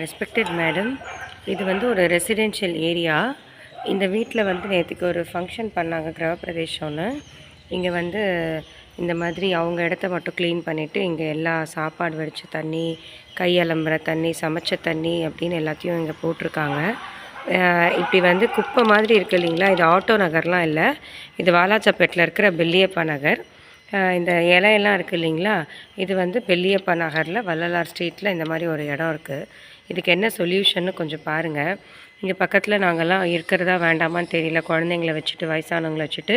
Respected madam, இது வந்து ஒரு ரெசிடென்ஷியல் ஏரியா. இந்த வீட்டில் வந்து நேற்றுக்கு ஒரு ஃபங்க்ஷன் பண்ணாங்க, கிரகப்பிரவேசம்னு. இங்கே வந்து இந்த மாதிரி அவங்க இடத்த மட்டும் க்ளீன் பண்ணிவிட்டு இங்கே எல்லா சாப்பாடு வடித்த தண்ணி, கை அலம்புற தண்ணி, சமைச்ச தண்ணி அப்படின்னு எல்லாத்தையும் இங்கே போட்டிருக்காங்க. இப்படி வந்து குப்பை மாதிரி இருக்குது இல்லைங்களா, இது ஆட்டோ நகர்லாம் இல்லை, இது வாலாஜாப்பேட்டில் இருக்கிற பெல்லியப்பா நகர். இந்த இலையெல்லாம் இருக்குது இல்லைங்களா, இது வந்து பெல்லியப்பா நகரில் வள்ளலார் ஸ்ட்ரீட்டில் இந்த மாதிரி ஒரு இடம் இருக்குது. இதுக்கு என்ன சொல்யூஷன்னு கொஞ்சம் பாருங்கள். இங்கே பக்கத்தில் நாங்கள்லாம் இருக்கிறதா வேண்டாமான்னு தெரியல. குழந்தைங்கள வச்சுட்டு, வயசானவங்களை வச்சுட்டு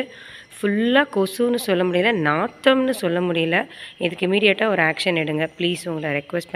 ஃபுல்லாக கொசுன்னு சொல்ல முடியல, நாத்தம்னு சொல்ல முடியல. இதுக்கு இமீடியட்டாக ஒரு ஆக்ஷன் எடுங்க ப்ளீஸ், உங்களை ரெக்வெஸ்ட் பண்ணி